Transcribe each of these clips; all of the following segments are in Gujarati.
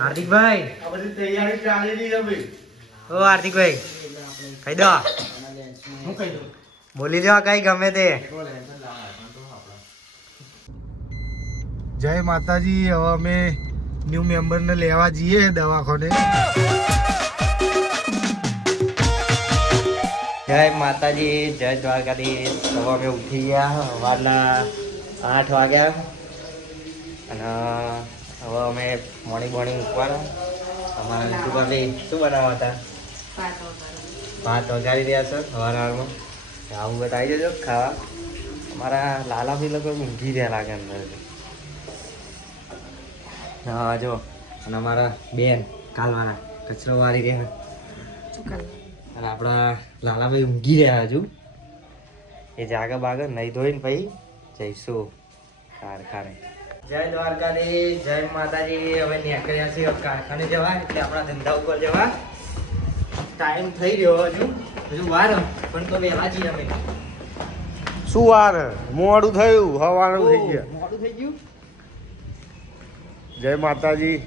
હાર્દિકભાઈ આ બધી તૈયારી ચાલી રહી છે ભાઈ. ઓ હાર્દિકભાઈ કહી દો હું કહી દઉં બોલી લો કઈ ગમે તે. જય માતાજી. હવે અમે ન્યુ મેમ્બરને લેવા જઈએ દવાખાને. જય માતાજી, જય દ્વારકાધીશ. હવે અમે ઉઠી ગયા સવારના 8 વાગ્યા અને હવે અમે મોર્નિંગ મૂકવાના. અમારા નીતુભાઈ શું બનાવવા હતા? ભાત વઘારી રહ્યા છે સવારમાં. આવું બધું આવી જજો ખાવા. અમારા લાલાભાઈ લોકો ઊંઘી રહ્યા લાગે અંદર. હા જો અને અમારા બેન કાલવાના કચરો વાળી રહ્યા અને આપણા લાલાભાઈ ઊંઘી રહ્યા હજુ. એ જાગા બાગા નહીં ધોઈને પછી જઈશું કારખાને. જય દ્વારકાધીશ, જય માતાજી. હવે નીકળ્યા છીએ કારખાને જવા, એટલે આપણા ધંધા ઉપર જવા. ટાઈમ થઈ રહ્યો હજુ વાર પણ તો વહેલા છીએ અમે. શું વાર મોડું થયું, હવાનું થઈ ગયા. મોડું થઈ ગયું. જય માતાજી.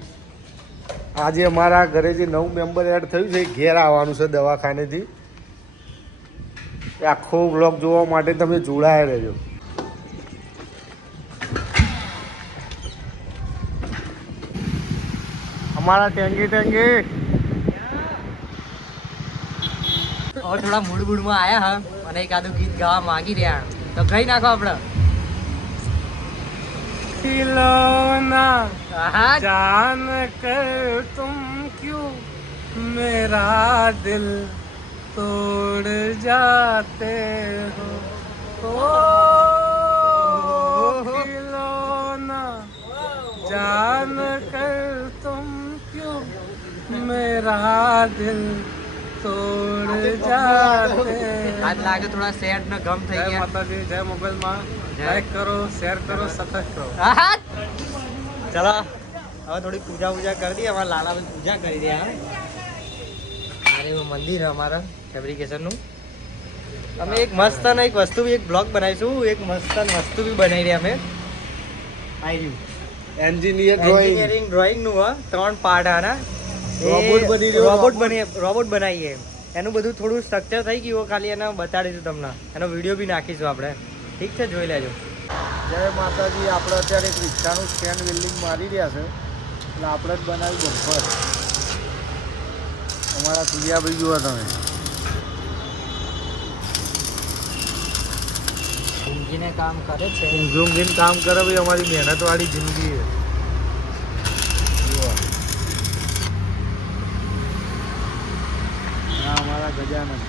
આજે અમારા ઘરે જે નવું મેમ્બર એડ થયું છે ઘેર આવવાનું છે દવાખાનેથી. આખો બ્લોગ જોવા માટે તમે જોડાયા રહેજો. અમારા ટેંગી થોડા મૂડમાં આયા હા અને એકાદું ગીત ગાવા માંગી રહ્યા તો ગઈ નાખો આપણે. खिलौना जान कर तुम क्यों मेरा दिल तोड़ जाते हो. खिलौना जान कर तुम क्यों मेरा दिल तोड़ जाते. આજ લાગે થોડા સેડ ને ગમ થઈ ગયા. માતાજી. જય મોબાઈલમાં લાઈક કરો, શેર કરો, સબસ્ક્રાઇબ કરો. ચલો હવે થોડી પૂજા કરી દઈએ. અમારા લાલાભાઈ પૂજા કરી રહ્યા. અરે મંદિર અમારા ફેબ્રિકેશનનું. અમે એક મસ્ત એક વસ્તુ બી એક બ્લોગ બનાવીશું. એક મસ્ત વસ્તુ બી બનાવી રહ્યા અમે. આવી રહ્યું એન્જિનિયરિંગ ડ્રોઈંગનું 3 પાર્ટ આના. રોબોટ બનાવીએ. એનું બધું થોડું સ્ટ્રક્ચર થઈ ગયું. ખાલી એને બતાડીશું તમને. એનો વિડીયો બી નાખીશું આપણે. ઠીક છે, જોઈ લેજો. જય માતાજી. આપણે અત્યારે એક રિક્ષાનું સ્ટેન્ડ વેલ્ડિંગ મારી રહ્યા છે એટલે આપણે જ બનાવ્યું બમ્પર. અમારા તુલિયાભાઈ જુઓ તમે. ઊંઘીને કામ કરે છે. ઊંઘીને કામ કરે ભાઈ. અમારી મહેનતવાળી જિંદગી છે. જુઓ હા અમારા ગજાનંદ.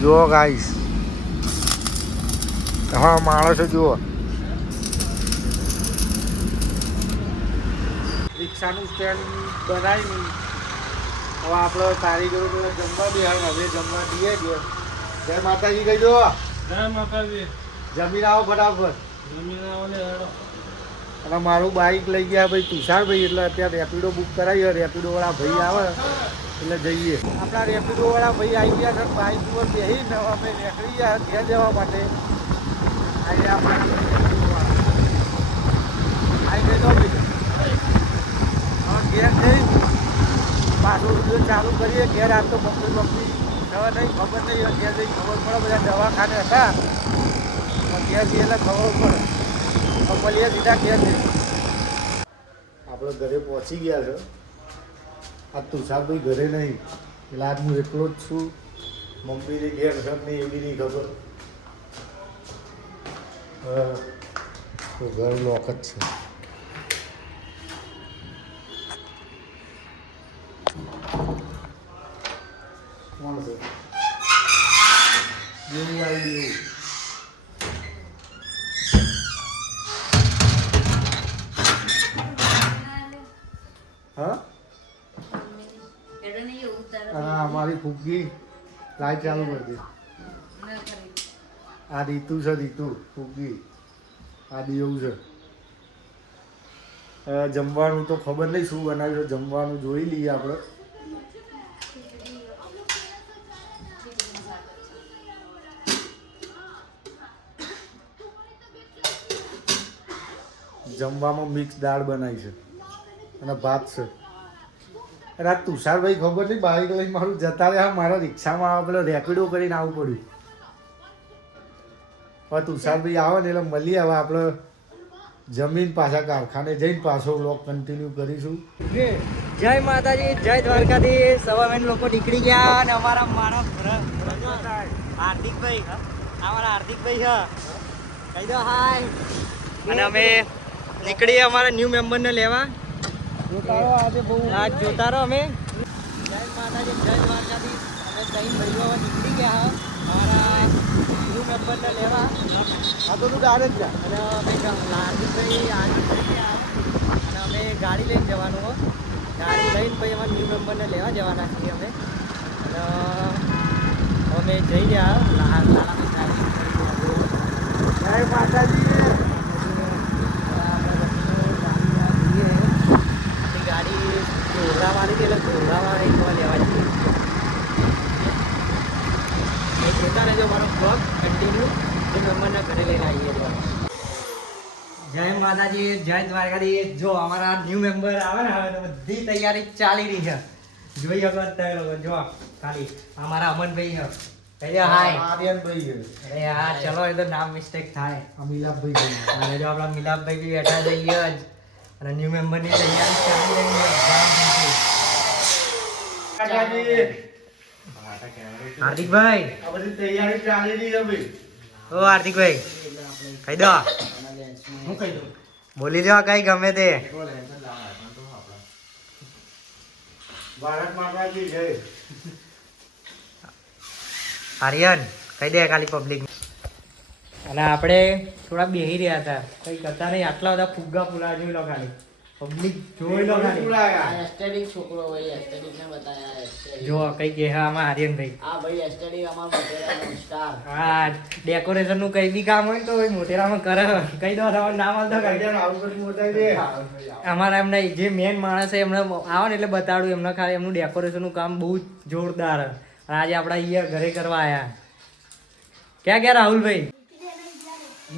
જુઓ ગાઈસ, હા માણસો જુઓ. રિક્ષાનું સ્ટેન્ડ બનાવી હવે આપણે કારીગરો જમવા બેહાડ. હવે જમવા દઈએ જ. જય માતાજી કહી દો. જય માતાજી. જમીન આવો ફટાફટ. જમીન આવો ને હેડો. અને મારું બાઇક લઈ ગયા ભાઈ તુષારભાઈ, એટલે અત્યારે રેપિડો બુક કરાવી. રેપિડો વાળા ભાઈ આવે એટલે જઈએ. આપણા રેપિડો વાળા ભાઈ આવી ગયા છે. બાઇક ઉપર બેસીને અમે નીકળી ગયા ઘેર જવા માટે. આવી ગઈ તો હવે ઘેર જઈ પાછું વિડીયો ચાલુ કરીએ. ઘેર આજ તો બપોર હવે નહીં ખબર નહીં. ઘેર જઈ ખબર પડે. બધા દવાખાને હતા ઘેર જઈએ એટલે ખબર પડે. મળીએ સીધા ઘેર જઈએ. આપણે ઘરે પહોંચી ગયા છે. આ તુષારભાઈ ઘરે નહીં એટલે આજ હું એકલો જ છું. મમ્મીની ઘેર છે નહીં એવી નહીં ખબર. તો ઘર લોક જ છે. કોણ છે? જેવું આવી એવું. હા અમારી ફૂગી લાઈટ ચાલુ કરી દે. આ રીતુ છે. રીતુ ફૂગી આ એવું છે. જમવાનું તો ખબર નહીં શું બનાવ્યું. જમવાનું જોઈ લઈએ આપણે. જમવામાં મિક્સ દાળ બનાવી છે અને ભાત છે. અરે આ તુષારભાઈ ખબર નહીં બાઈક લઈને મારું જતા રહ્યા, મારા રિક્ષામાં પેલો રેપિડો કરીને આવવું પડ્યું. હવે તુષારભાઈ આવે ને એટલે મળીએ. હવે આપણે જમીન પાછા કારખાને જઈને પાછો વ્લોગ કન્ટિન્યુ કરીશું. જય માતાજી, જય દ્વારકાધીશ. સવારે લોકો નીકળી ગયા અને અમારા માણસ હાર્દિકભાઈ, અમારા હાર્દિકભાઈ છે, કહી દો હાય. અને અમે નીકળીએ અમારા ન્યૂ મેમ્બરને લેવા. આજે બહુ આજ જોતા રહો અમે. જય માતાજી, જય દ્વારકાધીશ. અમે ત્રણ ભાઈઓ નીકળી ગયા અમારા ન્યૂ મેમ્બરને લેવા. આ તો તું ડાયરેક્ટ જા. અને અમે હાર્દિકભાઈ નીકળી ગયા અને અમે ગાડી લઈને જવાનું હો. ગાડી લઈને પછી અમારા ન્યૂ મેમ્બરને લેવા જવાના છીએ અમે. અને અમે જઈ રહ્યા જય માતાજી. ગાડી ઘોડાવાળી હતી એટલે ઘોડાવાળી લેવા જઈએ. એ જોતા રહેજો મારો બ્લોગ કન્ટિન્યુ. એ મેમ્બરના ઘરે લઈને આવીએ. જય માતાજી, જય દ્વારકાધીશ. જો અમારા ન્યૂ મેમ્બર આવે ને હવે તો બધી તૈયારી ચાલી રહી છે. જોઈ શકો તમે લોકો. જો ખાલી અમારા અમનભાઈ છે. કહી દો હાય. આર્યનભાઈ છે. અરે હા, ચલો એ તો નામ મિસ્ટેક થાય. મિલાપભાઈ છે. અને જો આપણા મિલાપભાઈ બી બેઠા જઈએ જ. અને ન્યૂ મેમ્બરની તૈયારી ચાલી રહી છે. હાર્દિકભાઈ, આ બધી તૈયારી ચાલી રહી છે ભાઈ. ઓ હાર્દિકભાઈ, કહી દો. હું કહી દઉં. બોલી દો કઈ ગમે તે. ભારત માતાજી જય. આર્યન કહી દે ખાલી પબ્લિક. અને આપણે થોડા બેહી રહ્યા હતા, કઈ કરતા નહીં. આટલા બધા ફુગ્ગા પુરા જોઈ લો ખાલી. પબ્લિક જોઈ લો ખાલી. એસ્ટેટિક છોકરો ભાઈ, એસ્ટેટિક ને બતાયા એસ્ટેટિક. જો કઈ કે આમાં આર્યનભાઈ. આ ભાઈ એસ્ટેટિક અમાર મોટેરાનો સ્ટાર. હા, ડેકોરેશન નું કઈ બી કામ હોય તો ભાઈ મોટેરામાં કરે. કઈ દો તમારું નામ આવતો કઈ. અમારા એમને જે મેન માણસ છે એમને આવે ને એટલે બતાડું એમને. ખાલી એમનું ડેકોરેશન નું કામ બહુ જ જોરદાર. અને આજે આપડા અહીંયા ઘરે કરવા આવ્યા. ક્યાં ગયા રાહુલભાઈ?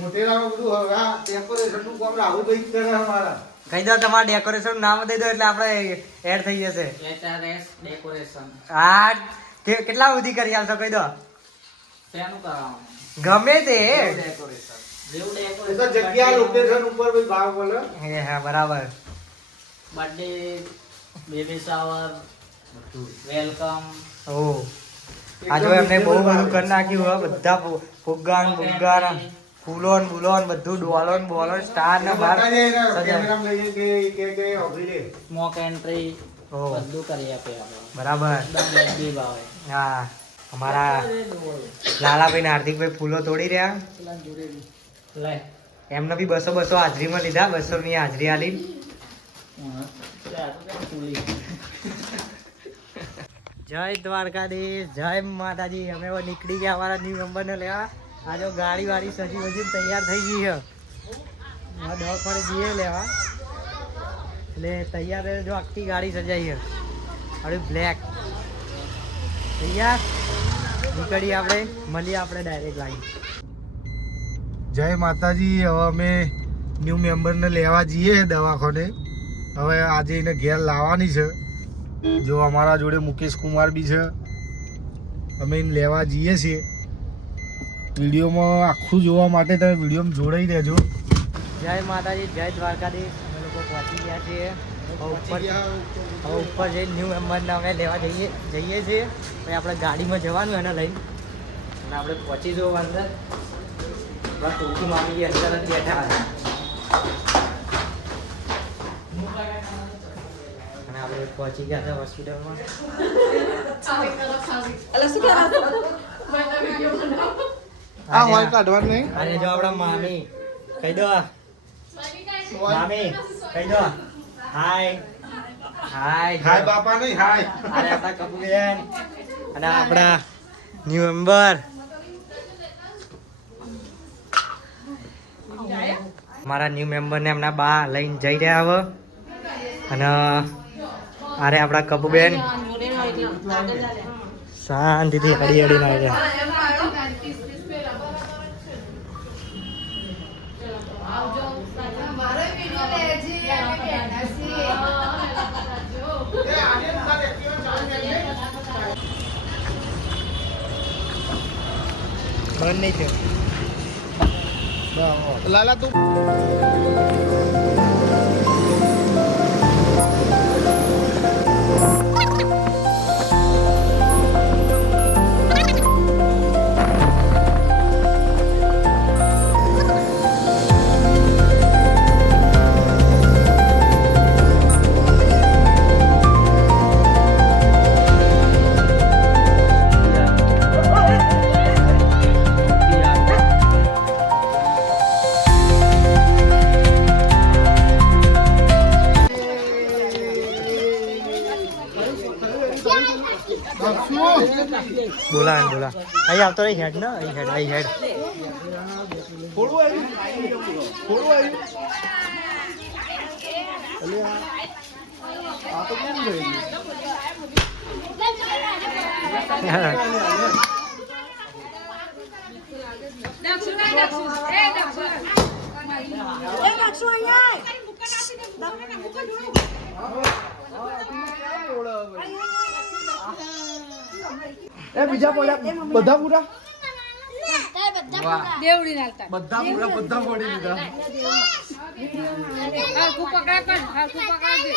મોટેરામાં બધું હવે આ ડેકોરેશન નું કામ રાહુલભાઈ કરે અમારા. કહી દો તમારા ડેકોરેશન નામ દઈ દો એટલે આપણે એડ થઈ જશે. HRS decoration. હા, કેટલા સુધી કરી આલશો કહી દો. શેનું કરાવવાનું? ગમે તે. ડેકોરેશન. જેવું એ તો ડેકોરેશન. જગ્યા લોકેશન ઉપર ભાઈ ભાવ બોલે. એ હા, બરાબર. Birthday, baby shower, welcome. ઓ આ જો એમને બહુ બધું કરી નાખ્યું હોય. બધા ફુગ્ગા ફુગ્ગા ફૂલોન બુલોન બધું ડોલોન બોલોન સ્ટાર ને બાર કેમેરામાં લઈએ કે ઓભી લે. સ્મોક એન્ટ્રી ઓ બધું કરી આપે આપણે. બરાબર. એકદમ વ્યાજબી ભાવે. હા, અમારા લાલાભાઈ ને હાર્દિકભાઈ ફૂલો તોડી રહ્યા. લે. એમને બી 200 હાજરીમાં લીધા. 200 ની હાજરી આલી. જય દ્વારકાધીશ, જય માતાજી. અમે હવે નીકળી ગયા અમારા ન્યૂ મેમ્બરને લેવા. આ જો ગાડી વાળી સજી વજી તૈયાર થઈ ગઈ છે. દવાખાને જઈએ લેવા એટલે તૈયાર જો આખી ગાડી સજાઈ છે. હવે બ્લેક તૈયાર નીકળીએ આપણે. મળીએ આપણે ડાયરેક્ટ લાઈન. જય માતાજી. હવે અમે ન્યૂ મેમ્બરને લેવા જઈએ દવાખાને. હવે આજે એને ઘેર લાવવાની છે. જો અમારા જોડે મુકેશ કુમાર બી છે. અમે એને લેવા જઈએ છીએ. વિડીયોમાં આખું જોવા માટે તમે વિડીયોમાં જોડાઈ રહેજો. જય માતાજી, જય દ્વારકાધીશ. અમે લોકો પહોંચી ગયા છીએ હવે ઉપર જઈને ન્યૂ મેમ્બરને અમે લેવા જઈએ છીએ. પછી આપણે ગાડીમાં જવાનું એને લઈને અને આપણે પહોંચી જવું અંદર. બસ ટૂંકી મામી અંદર જ બેઠા હતા અને આપણે પહોંચી ગયા હતા હોસ્પિટલમાં. આ હોય કાઢવાનું નહીં. અને જો આપણા મામી કહી દો. મામી કહી દો હાય. હાય હાય બાપા નહીં હાય. અરે આપણા કપૂરબેન અને આપણા ન્યૂ મેમ્બર. મારા ન્યૂ મેમ્બરને એમના બા લઈને જઈ રહ્યા હવે. અને અરે આપણા કપૂબેન શાંતિથી હડી હડીને આવી રહ્યા. બંધ નહીં થયો. લાલા તું બોલા અહીં આવતો રહી હેડ ને અહીં હેડ થોડું આવ્યું અલ્યા આ તો કેમ ગઈ એ બીજા પડ્યા બધા પૂરા દેવડી નાલતા બધા પડી લીધા હાલકું પકડા કર હાલકું પકડા દે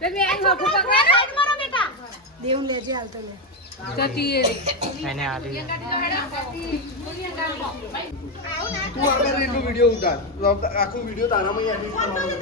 બેબી આ હાલકું પકડા સાઈડ મારો બેટા દેવ લેજે હાલતો લે જતી એને આલી તું આગળ એટલો વિડિયો ઉતાર આખો વિડિયો તારામાં એડિટ કરવાનો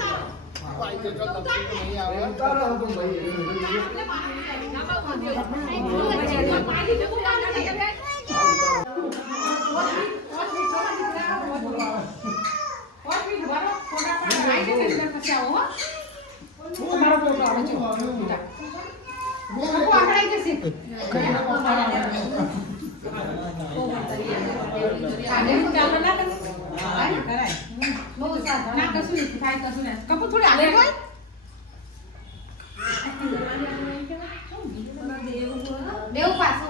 દેવ પાછો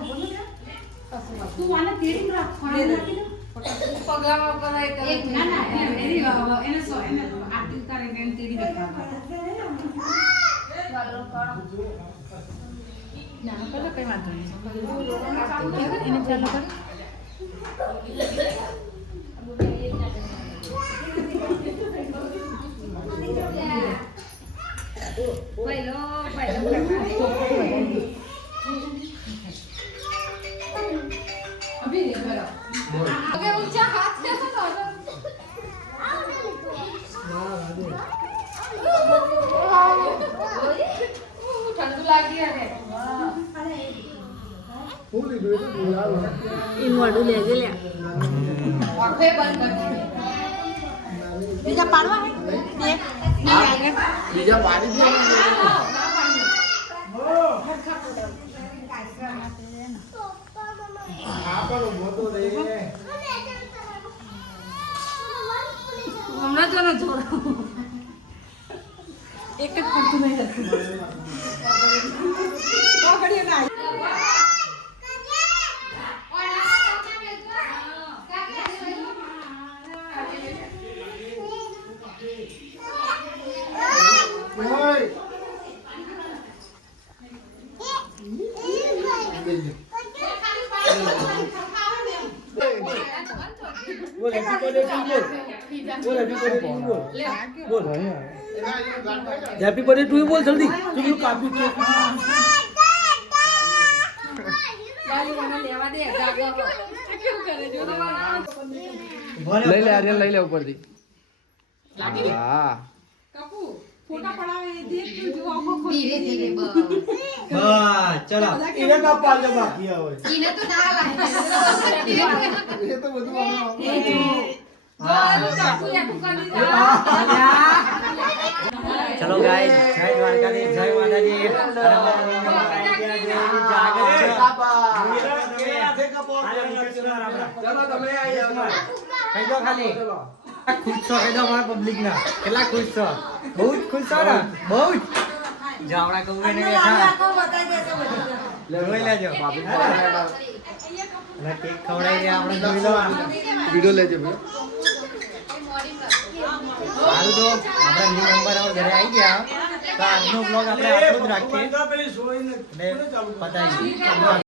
તું આને તેડી રાખ પગલામાં કરાય તો એક ના એને સો એને આટલી કરીને એને તેડી રાખવા ના કરો કઈ વાંધો નહીં એને ચાલુ કરો अभी देख लो अबे ऊंचा हाथ कैसे तो ठंडू लागी है પૂરી દે તો બોલાવો ઈ મોડું લેજે લે આંખે બંધ કર બીજા પાડવા હે બે બીજા પાડી દે આપણો મોટો રે હમણાં તો ન જોડો એક જ પડતું નહીં હતું પકડીએ ના બોલ હેપી બર્થડે ટુ બોલ બોલ હેપી બર્થડે ટુ બોલ બોલ હેપી બર્થડે ટુ બોલ જલ્દી તું પેલું કાપી કેક ગાલી મને લેવા દે જાગો કેવું કરે જો લઈ લે આર્યન લઈ લે ઉપરથી હા કાકુ ફોટા પડાવે દેખ તું જો આખો ધીરે ધીરે બસ ચલો એને કાપ પાડે બાકી આવે ઈને તો ના લાગે એ તો બધું આમાં જો કાકુ એકું કરી ચલો ગાઈસ જય દ્વારકાધીશ જય માતાજી ચલો તમે આઈ આવો કહી દો ખાલી ખુશ છો કહી દો અમારા પબ્લિક ના કેટલા ખુશ છો બહુ જ ખુશ છો ને બહુ જ જાવડા કહું ને બેઠા જોઈ લેજો અને કેક ખવડાવી દે આપણે જોઈ લો વિડિયો લેજો ભાઈ સારું તો આપણે ન્યુ નંબર ઘરે આવી ગયા તો આજનો બ્લોગ આપણે આટલું જ રાખીએ અને પતાવી